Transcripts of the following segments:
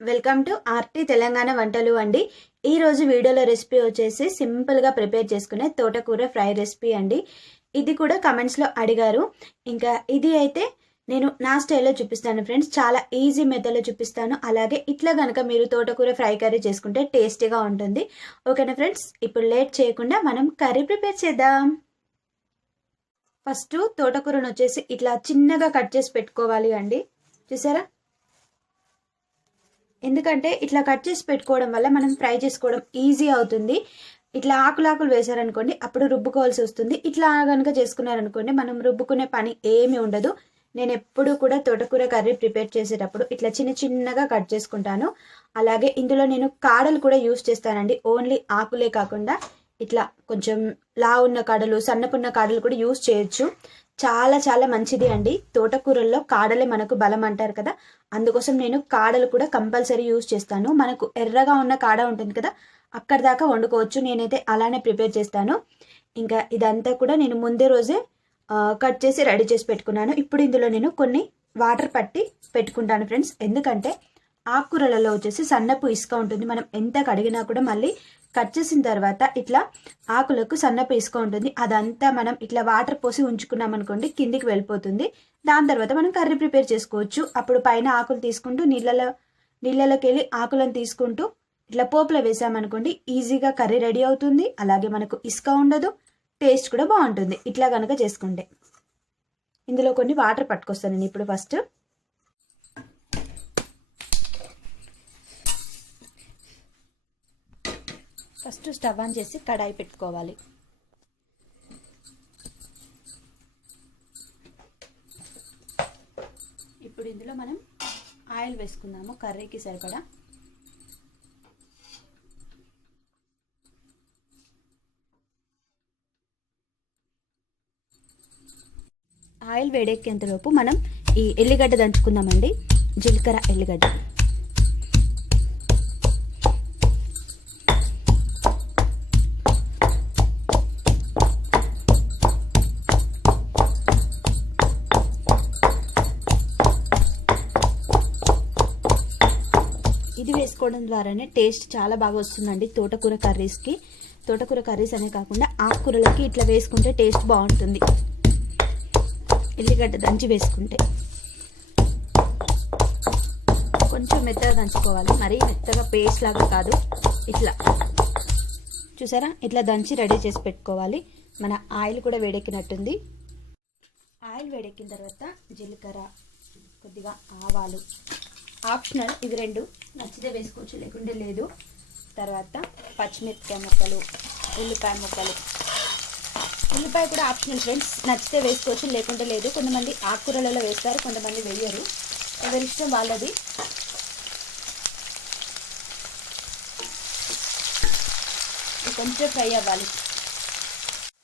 Welcome to RT Telangana వంటలు అండి. ఈ రోజు వీడియోలో రెసిపీ వచ్చేసి సింపుల్ గా ప్రిపేర్ చేసుకునే తోటకూర ఫ్రై రెసిపీ అండి. ఇది కూడా కమెంట్స్ లో అడిగారు. ఇంకా ఇది అయితే నేను నా స్టైల్లో చూపిస్తాను ఫ్రెండ్స్. చాలా ఈజీ మెథడ్లో చూపిస్తాను. అలాగే ఇట్లా కనుక మీరు తోటకూర ఫ్రై కర్రీ చేసుకుంటే టేస్టీగా ఉంటుంది. ఓకేనా ఫ్రెండ్స్, ఇప్పుడు లేట్ చేయకుండా మనం కర్రీ ప్రిపేర్ చేద్దాం. ఫస్ట్ తోటకూరను వచ్చేసి ఇట్లా చిన్నగా కట్ చేసి పెట్టుకోవాలి అండి. చూసారా, ఎందుకంటే ఇట్లా కట్ చేసి పెట్టుకోవడం వల్ల మనం ఫ్రై చేసుకోవడం ఈజీ అవుతుంది. ఇట్లా ఆకులాకులు వేసారనుకోండి, అప్పుడు రుబ్బుకోవాల్సి వస్తుంది. ఇట్లా కనుక చేసుకున్నారనుకోండి, మనం రుబ్బుకునే పని ఏమీ ఉండదు. నేను ఎప్పుడు కూడా తోటకూర కర్రీ ప్రిపేర్ చేసేటప్పుడు ఇట్లా చిన్న చిన్నగా కట్ చేసుకుంటాను. అలాగే ఇందులో నేను కాడలు కూడా యూస్ చేస్తానండి. ఓన్లీ ఆకులే కాకుండా ఇట్లా కొంచెం లావు ఉన్న కాడలు, సన్నపున్న కాడలు కూడా యూస్ చేయొచ్చు. చాలా చాలా మంచిది అండి. తోటకూరల్లో కాడలే మనకు బలం అంటారు కదా, అందుకోసం నేను కాడలు కూడా కంపల్సరీ యూస్ చేస్తాను. మనకు ఎర్రగా ఉన్న కాడ ఉంటుంది కదా, అక్కడ దాకా వండుకోవచ్చు. నేనైతే అలానే ప్రిపేర్ చేస్తాను. ఇంకా ఇదంతా కూడా నేను ముందే రోజే కట్ చేసి రెడీ చేసి పెట్టుకున్నాను. ఇప్పుడు ఇందులో నేను కొన్ని వాటర్ పట్టి పెట్టుకుంటాను ఫ్రెండ్స్. ఎందుకంటే ఆకుకూరలలో వచ్చేసి సన్నపు ఇసుక ఉంటుంది. మనం ఎంత కడిగినా కూడా మళ్ళీ కట్ చేసిన తర్వాత ఇట్లా ఆకులకు సన్నపు ఇసుక ఉంటుంది. అదంతా మనం ఇట్లా వాటర్ పోసి ఉంచుకున్నాం అనుకోండి, కిందికి వెళ్ళిపోతుంది. దాని తర్వాత మనం కర్రీ ప్రిపేర్ చేసుకోవచ్చు. అప్పుడు పైన ఆకులు తీసుకుంటూ నీళ్ళలోకి వెళ్ళి ఆకులను తీసుకుంటూ ఇట్లా పోపులో వేసామనుకోండి, ఈజీగా కర్రీ రెడీ అవుతుంది. అలాగే మనకు ఇసుక ఉండదు, టేస్ట్ కూడా బాగుంటుంది ఇట్లా కనుక చేసుకుంటే. ఇందులో కొన్ని వాటర్ పట్టుకొస్తాను నేను ఇప్పుడు. ఫస్ట్ స్టవ్ ఆన్ చేసి కడాయి పెట్టుకోవాలి. ఇప్పుడు ఇందులో మనం ఆయిల్ వేసుకుందాము కర్రీకి సరిపడా. ఆయిల్ వేడెక్కేంతలోపు మనం ఈ ఎల్లిగడ్డ దంచుకుందామండి. జీలకర్ర, ఎల్లిగడ్డ. ఇది వేసుకోవడం ద్వారానే టేస్ట్ చాలా బాగా వస్తుందండి తోటకూర కర్రీస్కి. తోటకూర కర్రీస్ అనే కాకుండా ఆకుకూరలకి ఇట్లా వేసుకుంటే టేస్ట్ బాగుంటుంది, ఎల్లిగడ్డ దంచి వేసుకుంటే. కొంచెం మెత్తగా దంచుకోవాలి, మరీ మెత్తగా పేస్ట్ లాగా కాదు. ఇట్లా చూసారా, ఇట్లా దంచి రెడీ చేసి పెట్టుకోవాలి. మన ఆయిల్ కూడా వేడెక్కినట్టుంది. ఆయిల్ వేడెక్కిన తర్వాత జీలకర్ర, కొద్దిగా ఆవాలు, ఆప్షనల్ ఇవి రెండు, నచ్చితే వేసుకోవచ్చు లేకుంటే లేదు. తర్వాత పచ్చిమిరపకాయ ముక్కలు, ఉల్లిపాయ ముక్కలు. ఉల్లిపాయ కూడా ఆప్షనల్ ఫ్రెండ్స్, నచ్చితే వేసుకోవచ్చు లేకుంటే లేదు. కొంతమంది ఆకుకూరలలో వేస్తారు, కొంతమంది వేయరు. ఎవరి ఇష్టం వాళ్ళది. కొంచెం ఫ్రై అవ్వాలి.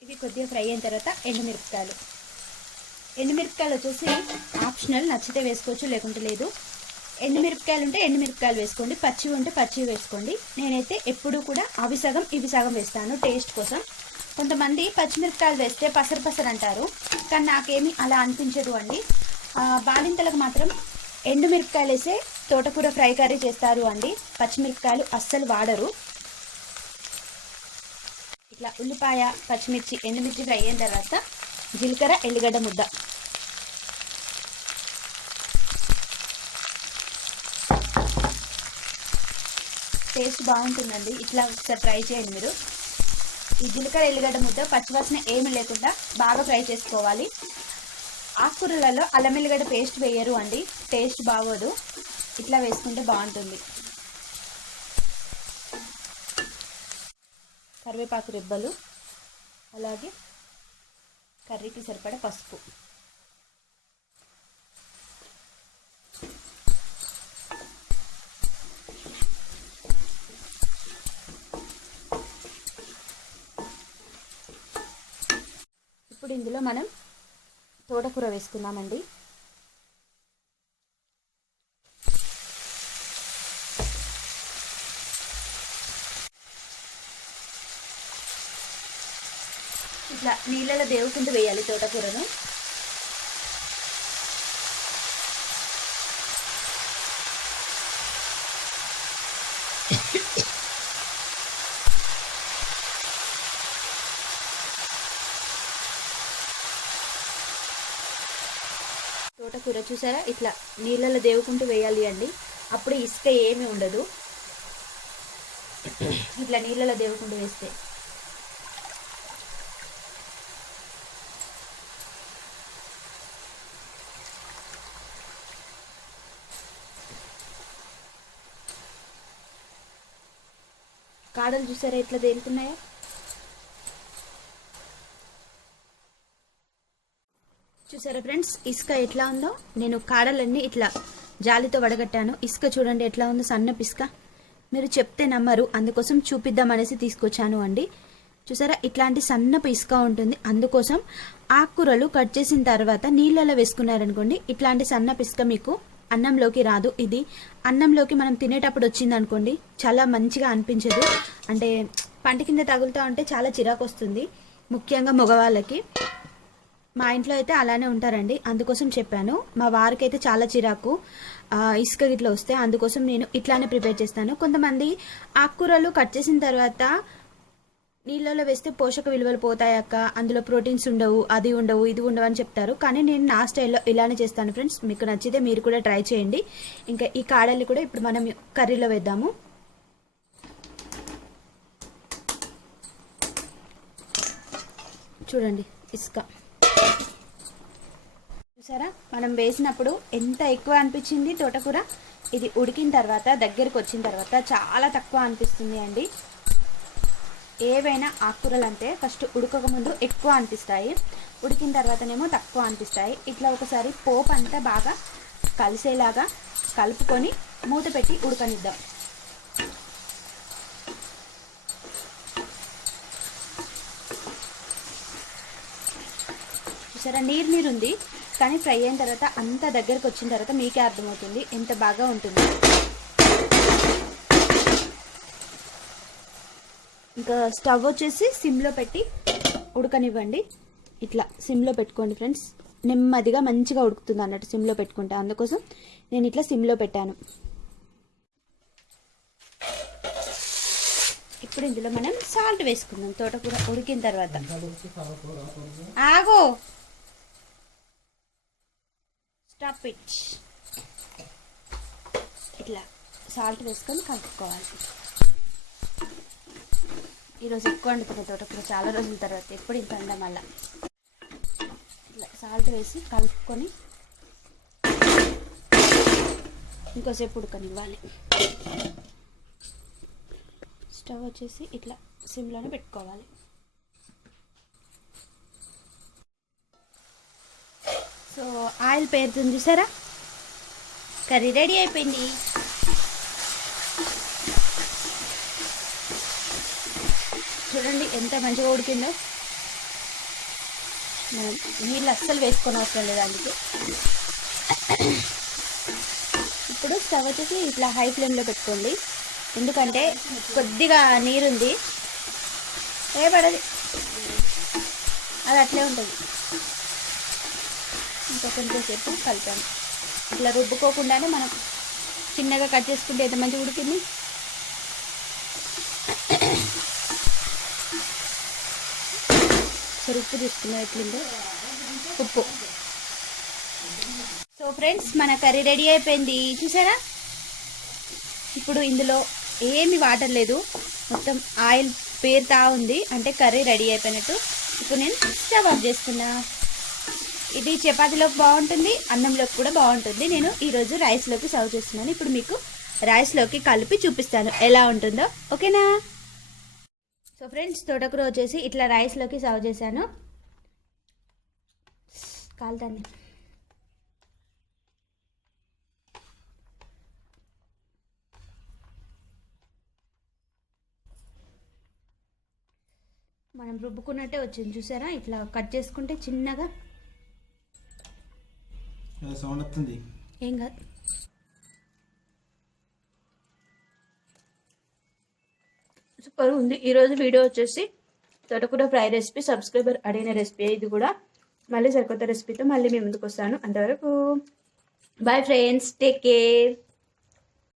ఇవి కొద్దిగా ఫ్రై అయిన తర్వాత ఎండుమిరపకాయలు. ఎండుమిరపకాయలు వచ్చేసి ఆప్షనల్, నచ్చితే వేసుకోవచ్చు లేకుంటే లేదు. ఎండుమిరపకాయలు ఉంటే ఎండుమిరపకాయలు వేసుకోండి, పచ్చివి ఉంటే పచ్చివి వేసుకోండి. నేనైతే ఎప్పుడు కూడా అవి సగం ఇవి సగం వేస్తాను టేస్ట్ కోసం. కొంతమంది పచ్చిమిరపకాయలు వేస్తే పసరు పసరు అంటారు, కానీ నాకేమీ అలా అనిపించదు అండి. బాలింతలకు మాత్రం ఎండుమిరపకాయలు వేసే తోటకూర ఫ్రై కర్రీ చేస్తారు అండి. పచ్చిమిరపకాయలు అస్సలు వాడరు. ఇట్లా ఉల్లిపాయ, పచ్చిమిర్చి, ఎండుమిర్చి ఫ్రై అయిన తర్వాత జీలకర్ర, ఎల్లిగడ్డ ముద్ద. టేస్ట్ బాగుంటుందండి, ఇట్లా ఒకసారి ట్రై చేయండి మీరు. ఈ జీలకర్ర, ఎల్లిగడ్డ ముద్ద పచ్చివాసన ఏమి లేకుండా బాగా ఫ్రై చేసుకోవాలి. ఆకుకూరలలో అల్లం ఎల్లిగడ్డ పేస్ట్ వేయరు అండి, టేస్ట్ బాగోదు. ఇట్లా వేసుకుంటే బాగుంటుంది. కరివేపాకు రెబ్బలు, అలాగే కర్రీకి సరిపడా పసుపు. ఇప్పుడు ఇందులో మనం తోటకూర వేసుకుందామండి. ఇట్లా నీళ్ళలో దేవుకుంటూ వేయాలి తోటకూరను. తోటకూర చూసారా, ఇట్లా నీళ్ళలో దేవుకుంటూ వేయాలి అండి. అప్పుడు ఇసుక ఏమీ ఉండదు. ఇట్లా నీళ్ళలో దేవుకుంటూ వేస్తే కాడలు చూసారా ఎట్లా తేలుతున్నాయో. చూసారా ఫ్రెండ్స్, ఇసుక ఎట్లా ఉందో. నేను కాడలన్నీ ఇట్లా జాలితో వడగట్టాను. ఇసుక చూడండి ఎట్లా ఉందో, సన్నపు ఇసుక. మీరు చెప్తే నమ్మరు, అందుకోసం చూపిద్దామనేసి తీసుకొచ్చాను అండి. చూసారా, ఇట్లాంటి సన్నపు ఇసుక ఉంటుంది. అందుకోసం ఆకుకూరలు కట్ చేసిన తర్వాత నీళ్ళలో వేసుకున్నారనుకోండి, ఇట్లాంటి సన్నపు ఇసుక మీకు అన్నంలోకి రాదు. ఇది అన్నంలోకి మనం తినేటప్పుడు వచ్చింది అనుకోండి, చాలా మంచిగా అనిపించదు. అంటే పంట కింద తగులుతూ ఉంటే చాలా చిరాకు వస్తుంది, ముఖ్యంగా మగవాళ్ళకి. మా ఇంట్లో అయితే అలానే ఉంటారండి, అందుకోసం చెప్పాను. మా వారికి అయితే చాలా చిరాకు ఇసుక గిట్లా వస్తే, అందుకోసం నేను ఇట్లానే ప్రిపేర్ చేస్తాను. కొంతమంది ఆకుకూరలు కట్ చేసిన తర్వాత నీళ్ళలో వేస్తే పోషక విలువలు పోతాయక్క, అందులో ప్రోటీన్స్ ఉండవు, అది ఉండవు, ఇది ఉండవు అని చెప్తారు. కానీ నేను నా స్టైల్లో ఇలానే చేస్తాను ఫ్రెండ్స్. మీకు నచ్చితే మీరు కూడా ట్రై చేయండి. ఇంకా ఈ కాడల్ని కూడా ఇప్పుడు మనం కర్రీలో వేద్దాము. చూడండి ఇసుక చూసారా, మనం వేసినప్పుడు ఎంత ఎక్కువ అనిపించింది తోటకూర. ఇది ఉడికిన తర్వాత దగ్గరికి వచ్చిన తర్వాత చాలా తక్కువ అనిపిస్తుంది అండి. ఏవైనా ఆకుకూరలు అంటే ఫస్ట్ ఉడకక ముందు ఎక్కువ అనిపిస్తాయి, ఉడికిన తర్వాతనేమో తక్కువ అనిపిస్తాయి. ఇట్లా ఒకసారి పోపు అంతా బాగా కలిసేలాగా కలుపుకొని మూత పెట్టి ఉడకనిద్దాం. చూసారా, నీరు ఉంది, కానీ ఫ్రై అయిన తర్వాత అంతా దగ్గరకు వచ్చిన తర్వాత మీకే అర్థమవుతుంది ఎంత బాగా ఉంటుంది. ఇంకా స్టవ్ వచ్చేసి సిమ్లో పెట్టి ఉడకనివ్వండి. ఇట్లా సిమ్లో పెట్టుకోండి ఫ్రెండ్స్, నెమ్మదిగా మంచిగా ఉడుకుతుంది అన్నట్టు సిమ్లో పెట్టుకుంటా. అందుకోసం నేను ఇట్లా సిమ్లో పెట్టాను. ఇప్పుడు ఇందులో మనం సాల్ట్ వేసుకుందాం. తోటకూర ఉడికిన తర్వాత ఆగో స్టాప్ ఇట్. ఇట్లా సాల్ట్ వేసుకొని కలుపుకోవాలి. ఈరోజు ఎక్కువ వండుతున్న తోటకూర, చాలా రోజుల తర్వాత, ఎప్పుడు ఇంత వండడం వల్ల. ఇట్లా సాల్ట్ వేసి కలుపుకొని ఇంకోసేపు ఉడకనివ్వాలి. స్టవ్ వచ్చేసి ఇట్లా సిమ్లోనే పెట్టుకోవాలి. సో ఆయిల్ పేరుతుంది చూసారా, కర్రీ రెడీ అయిపోయింది. చూడండి ఎంత మంచిగా ఉడికిందో. మనం నీళ్ళు అస్సలు వేసుకొని అవసరం లేదు అందుకే. ఇప్పుడు స్టవ్ వచ్చేసి ఇట్లా హై ఫ్లేమ్లో పెట్టుకోండి, ఎందుకంటే కొద్దిగా నీరుంది, ఏ పడది, అది అట్లే ఉంటుంది. ఇంకా కొంచెంసేపు కలిపాను. ఇట్లా రుబ్బుకోకుండానే మనం చిన్నగా కట్ చేసుకుంటే ఎంత మంచిగా ఉడికింది. సరే ఉప్పు తీసుకున్నాం, ఎట్లుందో ఉప్పు. సో ఫ్రెండ్స్, మన కర్రీ రెడీ అయిపోయింది చూసారా. ఇప్పుడు ఇందులో ఏమి వాటర్ లేదు, మొత్తం ఆయిల్ పేరుతా ఉంది, అంటే కర్రీ రెడీ అయిపోయినట్టు. ఇప్పుడు నేను స్టవ్ ఆఫ్ చేసుకున్నా. ఇది చపాతీలోకి బాగుంటుంది, అన్నంలోకి కూడా బాగుంటుంది. నేను ఈరోజు రైస్లోకి సర్వ్ చేస్తున్నాను. ఇప్పుడు మీకు రైస్లోకి కలిపి చూపిస్తాను ఎలా ఉంటుందో, ఓకేనా. సో ఫ్రెండ్స్, తోటకూర వచ్చేసి ఇట్లా రైస్లోకి సర్వ్ చేశాను. కాలుతాన్ని మనం రుబ్బుకున్నట్టే వచ్చింది చూసారా. ఇట్లా కట్ చేసుకుంటే చిన్నగా సౌండ్ వస్తుంది, ఏం కాదు. సూపర్ ఉంది. ఈరోజు వీడియో వచ్చేసి తోటకూర ఫ్రై రెసిపీ, సబ్స్క్రైబర్ అడిగిన రెసిపీ. ఇది కూడా మళ్ళీ సరికొత్త రెసిపీతో మళ్ళీ మీ ముందుకు వస్తాను. అంతవరకు బాయ్ ఫ్రెండ్స్, టేక్ కేర్.